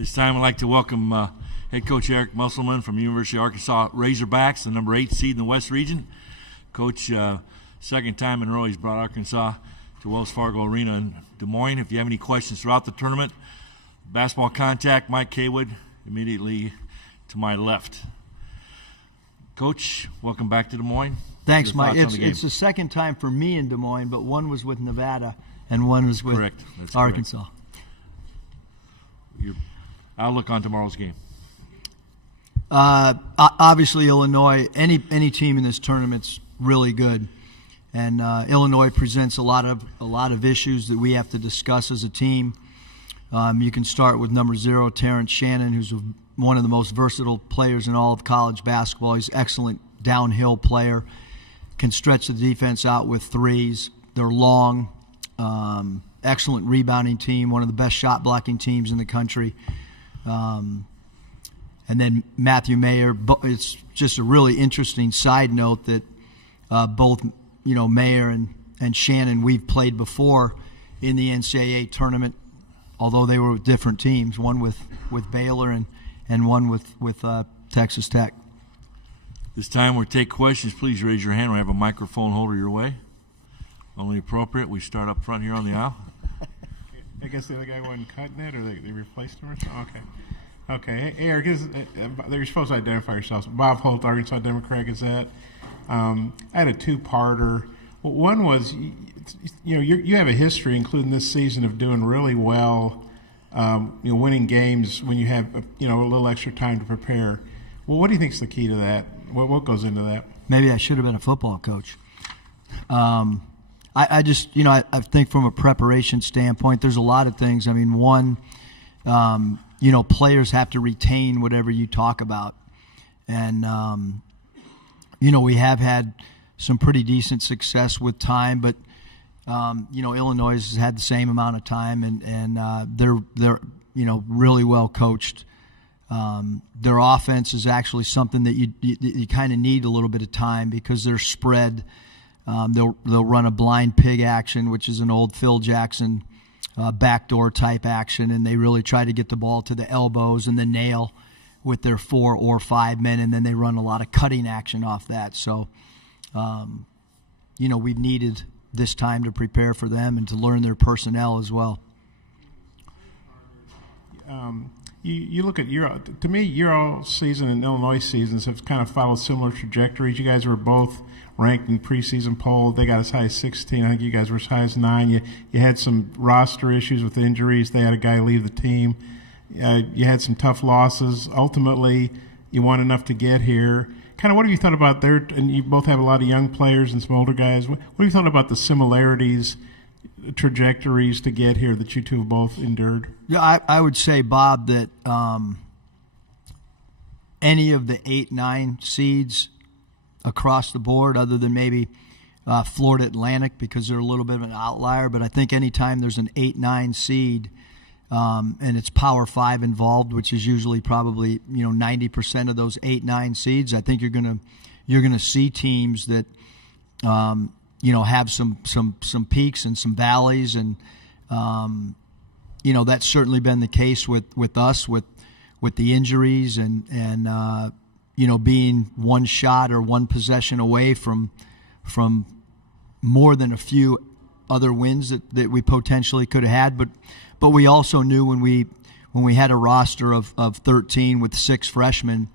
This time I'd like to welcome head coach Eric Musselman from University of Arkansas Razorbacks, the number 8 seed in the West Region. Coach, second time in a row he's brought Arkansas to Wells Fargo Arena in Des Moines. If you have any questions throughout the tournament, basketball contact, Mike Kaywood, immediately to my left. Coach, welcome back to Des Moines. Thanks, Mike. It's the second time for me in Des Moines, but one was with Nevada and one was with Arkansas. Your outlook on tomorrow's game? Obviously, Illinois. Any team in this tournament's really good, and Illinois presents a lot of issues that we have to discuss as a team. You can start with number 0, Terrence Shannon, who's one of the most versatile players in all of college basketball. He's an excellent downhill player, can stretch the defense out with threes. They're long, excellent rebounding team, one of the best shot blocking teams in the country. And then Matthew Mayer. It's just a really interesting side note that both Mayer and Shannon, we've played before in the NCAA tournament, although they were with different teams, one with Baylor and one with Texas Tech. This time we'll take questions. Please raise your hand. We have a microphone holder your way. Only appropriate. We start up front here on the aisle. I guess the other guy wasn't cutting it, or they replaced him or something? Okay. Hey, Eric, you're supposed to identify yourselves. Bob Holt, Arkansas Democrat Gazette. I had a two-parter. One was, you have a history, including this season, of doing really well, winning games when you have a little extra time to prepare. Well, what do you think is the key to that? What goes into that? Maybe I should have been a football coach. I just, I think from a preparation standpoint, there's a lot of things. I mean, one, players have to retain whatever you talk about. And, we have had some pretty decent success with time, but, Illinois has had the same amount of time, and they're really well coached. Their offense is actually something that you kind of need a little bit of time because they're spread. They'll run a blind pig action, which is an old Phil Jackson backdoor type action, and they really try to get the ball to the elbows and the nail with their 4 or 5 men, and then they run a lot of cutting action off that. So, we've needed this time to prepare for them and to learn their personnel as well. You look at your all season and Illinois seasons have kind of followed similar trajectories. You guys were both ranked in preseason poll. They got as high as 16. I think you guys were as high as 9. You had some roster issues with injuries. They had a guy leave the team. You had some tough losses. Ultimately, you won enough to get here. Kind of what have you thought about there? And you both have a lot of young players and some older guys. What have you thought about the similarities, trajectories to get here that you two have both endured? Yeah, I would say, Bob, that any of the 8-9 seeds across the board, other than maybe Florida Atlantic because they're a little bit of an outlier, but I think anytime there's an 8-9 seed and it's Power 5 involved, which is usually probably 90% of those 8-9 seeds, I think you're gonna see teams that have some peaks and some valleys, and that's certainly been the case with us with the injuries and being one shot or one possession away from more than a few other wins that we potentially could have had. But we also knew when we had a roster of 13 with 6 freshmen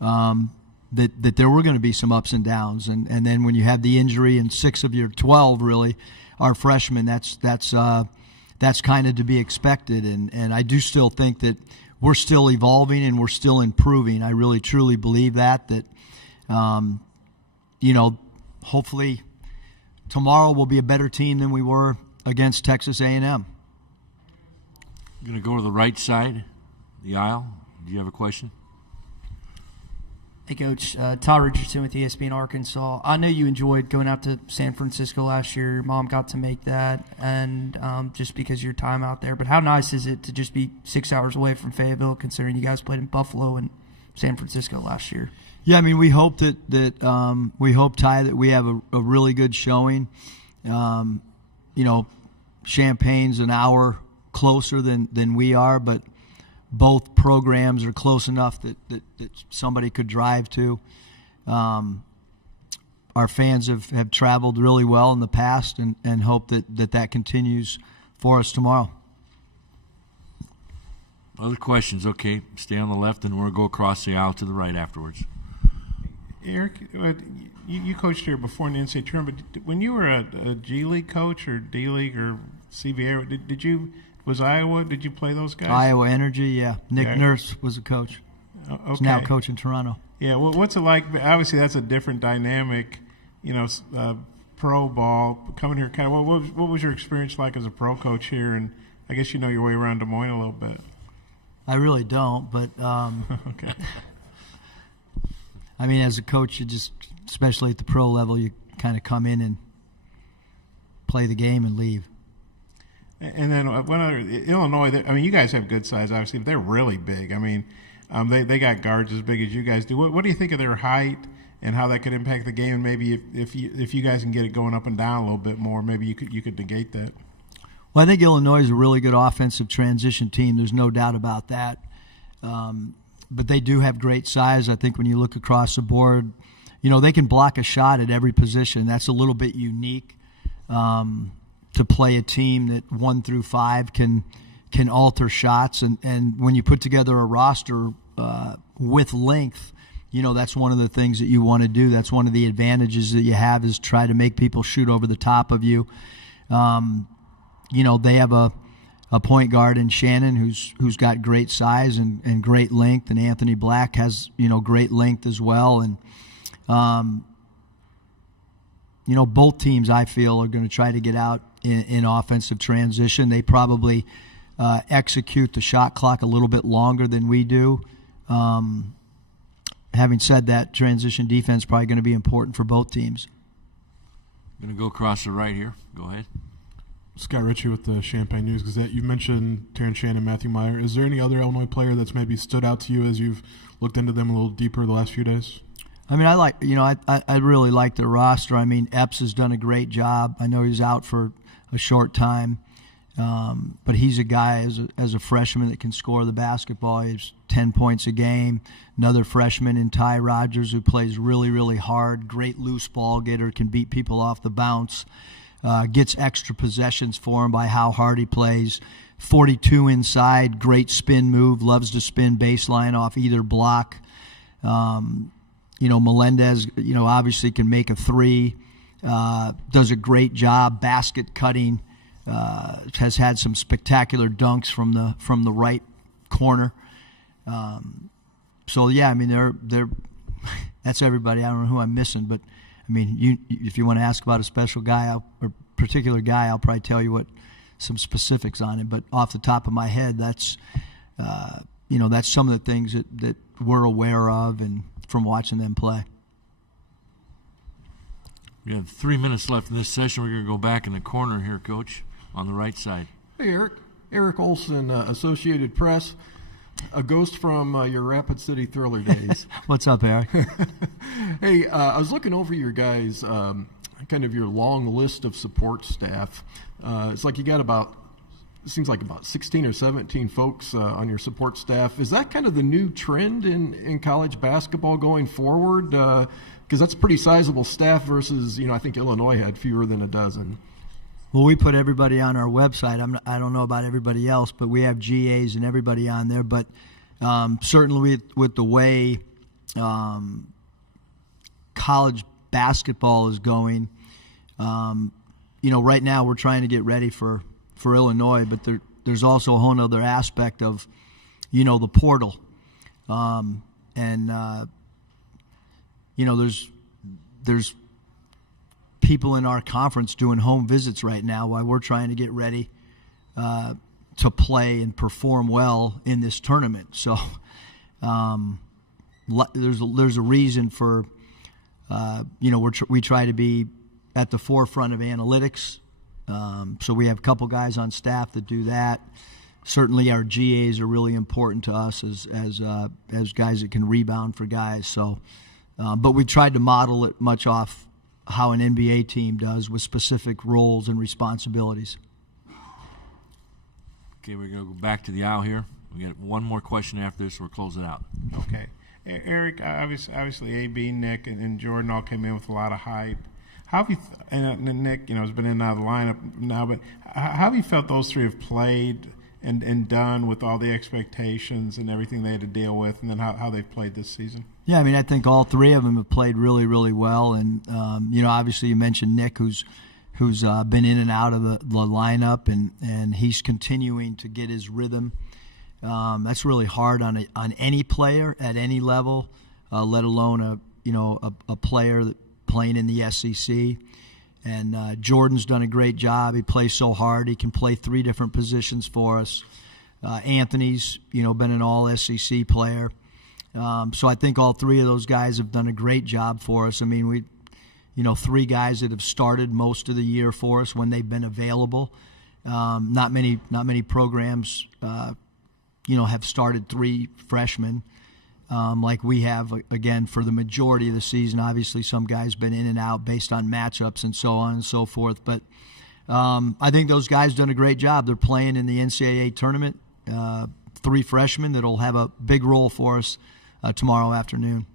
that there were going to be some ups and downs. And then when you have the injury and 6 of your 12 really are freshmen, that's kind of to be expected. And I do still think that we're still evolving and we're still improving. I really truly believe that hopefully tomorrow we'll be a better team than we were against Texas A&M. I'm going to go to the right side, the aisle. Do you have a question? Hey, Coach. Todd Richardson with ESPN Arkansas. I know you enjoyed going out to San Francisco last year. Your mom got to make that, and just because of your time out there. But how nice is it to just be 6 hours away from Fayetteville, considering you guys played in Buffalo and San Francisco last year? Yeah, I mean, we hope Ty, that we have a really good showing. Champagne's an hour closer than we are, but both programs are close enough that somebody could drive to. Our fans have traveled really well in the past and hope that continues for us tomorrow. Other questions? Okay, stay on the left, and we're going to go across the aisle to the right afterwards. Eric, you coached here before in the NCAA tournament, but when you were a G League coach or D League or CBA, did you play those guys? Iowa Energy, yeah. Nick Nurse was a coach. Okay. He's now coaching Toronto. Yeah, well, what's it like? Obviously, that's a different dynamic, pro ball. Coming here, kind of, what was your experience like as a pro coach here? And I guess you know your way around Des Moines a little bit. I really don't, but okay. I mean, as a coach, you just, especially at the pro level, you kind of come in and play the game and leave. And then one other, Illinois, I mean, you guys have good size, obviously, but they're really big. I mean, they got guards as big as you guys do. What do you think of their height and how that could impact the game? And maybe if you guys can get it going up and down a little bit more, maybe you could negate that. Well, I think Illinois is a really good offensive transition team. There's no doubt about that. But they do have great size. I think when you look across the board, they can block a shot at every position. That's a little bit unique to play a team that 1 through 5 can alter shots. And when you put together a roster with length, that's one of the things that you want to do. That's one of the advantages that you have is try to make people shoot over the top of you. They have a point guard in Shannon who's got great size and great length, and Anthony Black has great length as well. And both teams I feel are going to try to get out in offensive transition. They probably execute the shot clock a little bit longer than we do. Having said that, transition defense is probably going to be important for both teams. Going to go across the right here. Go ahead. Scott Ritchie with the Champaign News-Gazette. You mentioned Terrence Shannon, Matthew Meyer. Is there any other Illinois player that's maybe stood out to you as you've looked into them a little deeper the last few days? I mean, I really like their roster. I mean, Epps has done a great job. I know he's out for a short time, but he's a guy as a freshman that can score the basketball. He's 10 points a game. Another freshman in Ty Rogers who plays really, really hard. Great loose ball getter, can beat people off the bounce. Gets extra possessions for him by how hard he plays. 42 inside, great spin move, loves to spin baseline off either block. Melendez, obviously can make a three, does a great job basket cutting, has had some spectacular dunks from the right corner. So yeah, I mean they're that's everybody. I don't know who I'm missing, but I mean, if you want to ask about a special guy or particular guy, I'll probably tell you some specifics on him. But off the top of my head, that's some of the things that we're aware of and from watching them play. We have 3 minutes left in this session. We're going to go back in the corner here, Coach, on the right side. Hey, Eric. Eric Olson, Associated Press. A ghost from your Rapid City Thriller days. What's up, Eric? Hey, I was looking over your guys' kind of your long list of support staff. It's like you got about 16 or 17 folks on your support staff. Is that kind of the new trend in college basketball going forward? Because that's a pretty sizable staff versus, I think Illinois had fewer than a dozen. Well, we put everybody on our website. I don't know about everybody else, but we have GAs and everybody on there. But certainly with the way college basketball is going, right now we're trying to get ready for Illinois, but there's also a whole other aspect of, the portal. There's people in our conference doing home visits right now while we're trying to get ready to play and perform well in this tournament. So there's a reason for we try to be at the forefront of analytics. So we have a couple guys on staff that do that. Certainly our GAs are really important to us as guys that can rebound for guys. So, but we've tried to model it much off how an NBA team does with specific roles and responsibilities. Okay, we're going to go back to the aisle here. We got one more question after this. We'll close it out. Okay. Eric, obviously AB, Nick, and Jordan all came in with a lot of hype. How have you and Nick, has been in and out of the lineup now, but how have you felt those three have played and done with all the expectations and everything they had to deal with, and then how they've played this season? Yeah, I mean, I think all three of them have played really, really well, and obviously you mentioned Nick, who's been in and out of the lineup, and he's continuing to get his rhythm. That's really hard on any player at any level, let alone a player that playing in the SEC. And Jordan's done a great job. He plays so hard. He can play three different positions for us. Anthony's been an all SEC player. So I think all three of those guys have done a great job for us. I mean, we three guys that have started most of the year for us when they've been available. Not many programs have started three freshmen like we have, again, for the majority of the season. Obviously, some guys been in and out based on matchups and so on and so forth. But I think those guys done a great job. They're playing in the NCAA tournament. Three freshmen that'll have a big role for us tomorrow afternoon.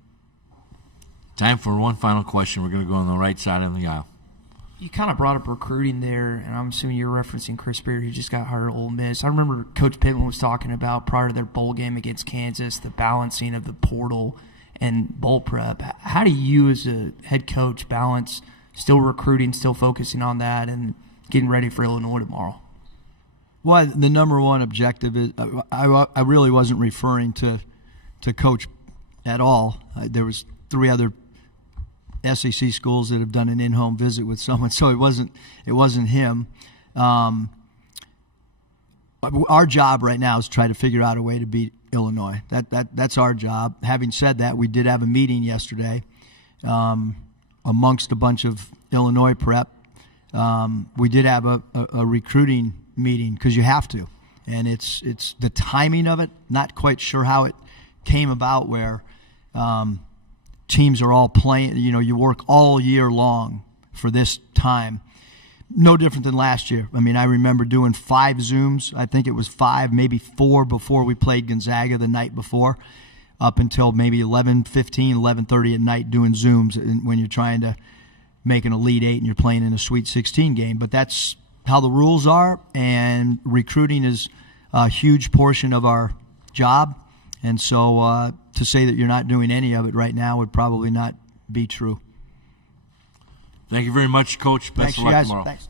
Time for one final question. We're going to go on the right side of the aisle. You kind of brought up recruiting there, and I'm assuming you're referencing Chris Beard, who just got hired at Ole Miss. I remember Coach Pittman was talking about prior to their bowl game against Kansas, the balancing of the portal and bowl prep. How do you as a head coach balance still recruiting, still focusing on that, and getting ready for Illinois tomorrow? Well, the number one objective is I really wasn't referring to Coach at all. There was three other SEC schools that have done an in-home visit with someone, so it wasn't him. Our job right now is to try to figure out a way to beat Illinois. That's our job. Having said that, we did have a meeting yesterday amongst a bunch of Illinois prep. We did have a recruiting meeting because you have to, and it's the timing of it. Not quite sure how it came about where teams are all playing. You work all year long for this time. No different than last year. I mean, I remember doing 5 Zooms. I think it was 5, maybe 4 before we played Gonzaga the night before, up until maybe 11:15, 11:30 at night doing Zooms when you're trying to make an Elite 8 and you're playing in a Sweet 16 game. But that's how the rules are, and recruiting is a huge portion of our job. And so to say that you're not doing any of it right now would probably not be true. Thank you very much, Coach. Best of luck tomorrow. Thanks.